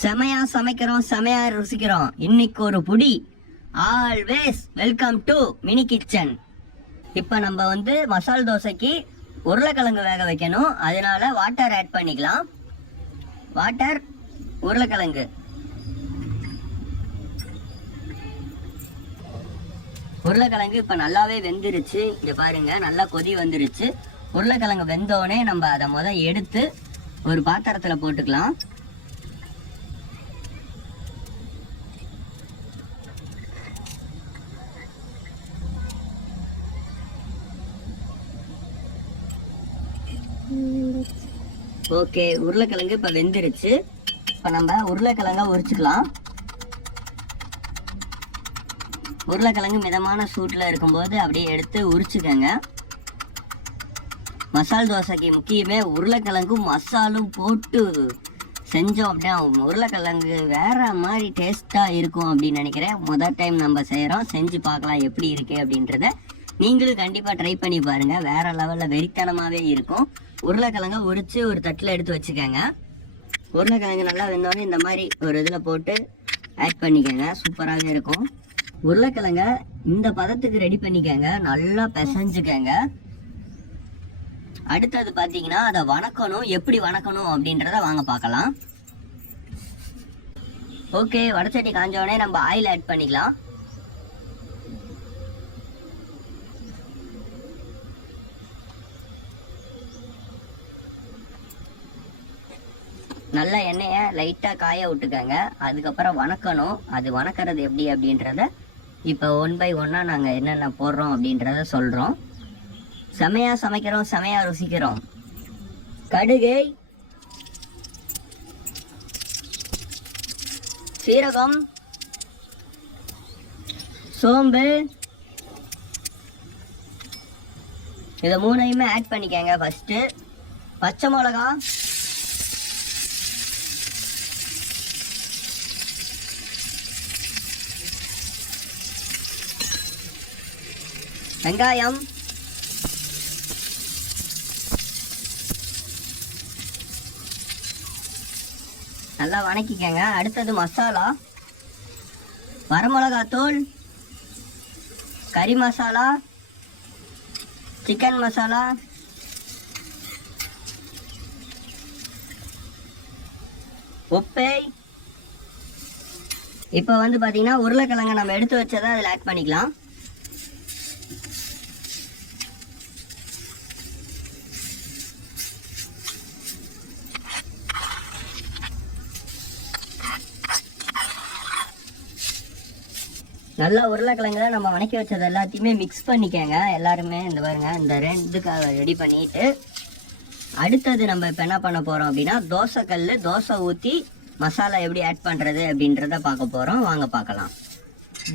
செமையா சமைக்கிறோம், செமையா ருசிக்கிறோம். இன்னைக்கு ஒரு புடி. Always welcome to mini kitchen. இப்போ நம்ம மசால் தோசைக்கு உருளைக்கிழங்கு வேக வைக்கணும். அதனால வாட்டர் ஆட் பண்ணிக்கலாம். வாட்டர், உருளைக்கிழங்கு. உருளைக்கிழங்கு இப்போ நல்லாவே வெந்துருச்சு. இங்கே பாருங்க, நல்லா கொதி வந்துருச்சு. உருளைக்கிழங்கு வெந்தோடனே நம்ம அதை எடுத்து ஒரு பாத்திரத்தில் போட்டுக்கலாம். ஓகே, உருளைக்கிழங்கு இப்போ வெந்துருச்சு. இப்போ நம்ம உருளைக்கிழங்கா உரிச்சுக்கலாம். உருளைக்கிழங்கு மிதமான சூட்டில் இருக்கும்போது அப்படியே எடுத்து உரிச்சுக்கங்க. மசால் தோசைக்கு முக்கியமே உருளைக்கிழங்கும் மசாலும் போட்டு செஞ்சோம் அப்படின்னா உருளைக்கிழங்கு வேற மாதிரி டேஸ்ட்டாக இருக்கும் அப்படின்னு நினைக்கிறேன். முதல் டைம் நம்ம செய்கிறோம், செஞ்சு பார்க்கலாம் எப்படி இருக்கு அப்படின்றத. நீங்களும் கண்டிப்பாக ட்ரை பண்ணி பாருங்கள். வேற லெவலில் வெறித்தனமாகவே இருக்கும். உருளைக்கிழங்க உரித்து ஒரு தட்டில் எடுத்து வச்சுக்கோங்க. உருளைக்கிழங்கு நல்லா வெந்தோடனே இந்த மாதிரி ஒரு இதில் போட்டு ஆட் பண்ணிக்கோங்க. சூப்பராகவே இருக்கும். உருளைக்கிழங்க இந்த பதத்துக்கு ரெடி பண்ணிக்கோங்க. நல்லா பிசைஞ்சுக்கோங்க. அடுத்தது பார்த்தீங்கன்னா அதை வணக்கணும். எப்படி வணக்கணும் அப்படின்றத வாங்க பார்க்கலாம். ஓகே, வடச்சட்டி காஞ்சோடனே நம்ம ஆயில் ஆட் பண்ணிக்கலாம். நல்லா எண்ணெயை லைட்டாக காய விட்டுக்கங்க. அதுக்கப்புறம் வணக்கணும். அது வணக்கிறது எப்படி அப்படின்றத இப்போ 1 by 1 நாங்கள் என்னென்ன போடுறோம் அப்படின்றத சொல்கிறோம். செமையாக சமைக்கிறோம், செமையாக ருசிக்கிறோம். கடுகு, சீரகம், சோம்பு, இதை 3ஐயுமே ஆட் பண்ணிக்கங்க. ஃபஸ்ட்டு பச்சை மிளகா, வெங்காயம், நல்லா வணக்கிக்கங்க. அடுத்தது மசாலா, வரமிளகாத்தூள், கறி மசாலா, சிக்கன் மசாலா, உப்பு. இப்போ பார்த்தீங்கன்னா உருளைக்கிழங்கு நம்ம எடுத்து வச்சதை அதில் ஆட் பண்ணிக்கலாம். நல்லா உருளைக்கிழங்குல நம்ம வணக்கி வச்சது எல்லாத்தையுமே மிக்ஸ் பண்ணிக்கங்க. எல்லாருமே இந்த பாருங்க, இந்த ரெண்டுக்காக ரெடி பண்ணிட்டு அடுத்தது நம்ம இப்போ என்ன பண்ண போகிறோம் அப்படின்னா தோசைக்கல், தோசை ஊற்றி மசாலா எப்படி ஆட் பண்ணுறது அப்படின்றத பார்க்க போகிறோம். வாங்க பார்க்கலாம்.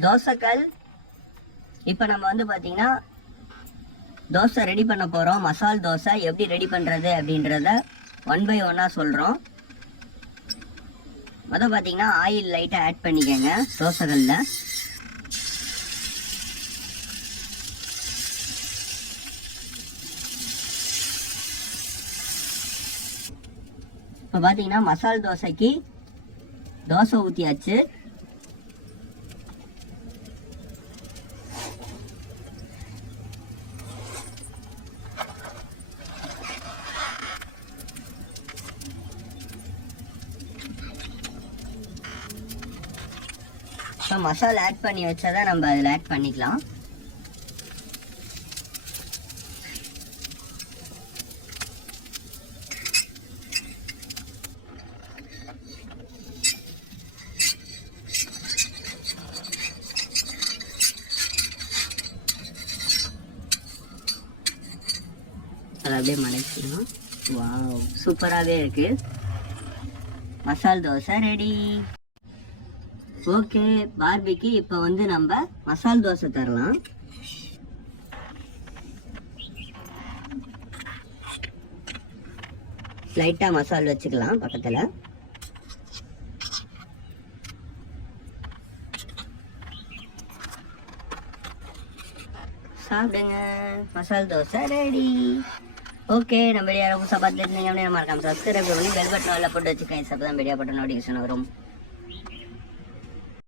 தோசைக்கல். இப்போ நம்ம பார்த்தீங்கன்னா தோசை ரெடி பண்ண போகிறோம். மசால் தோசை எப்படி ரெடி பண்ணுறது அப்படின்றத 1 by 1 சொல்கிறோம். பார்த்தீங்கன்னா ஆயில் லைட்டாக ஆட் பண்ணிக்கங்க தோசைக்கல்ல. இப்போ பார்த்தீங்கன்னா மசால் தோசைக்கு தோசை ஊற்றியாச்சு. இப்போ மசாலா ஆட் பண்ணி வச்சதை நம்ம அதில் ஆட் பண்ணிக்கலாம். அதை அப்படியே மடக்கிடணும். வாவ், சூப்பராகவே இருக்கு. மசால் தோசை ரெடி. ஓகே, பார்பிக்கு இப்போ நம்ம மசால் தோசை தரலாம். லைட்டாக மசால் வச்சுக்கலாம் பக்கத்தில். சாப்பிடுங்க. மசால் தோசை ரெடி. ஓகே, நம்ம வீடியோ புதுசாக பார்த்துட்டு இருந்தீங்க அப்படியே மறக்காம சப்ஸ்கிரைப் பண்ணி பெல் பட்டன் எல்லாம் போட்டு வச்சுக்கேன். அப்போ தான் வீடியோ போட்டு நோட்டிஃபிகேஷன் வரும்.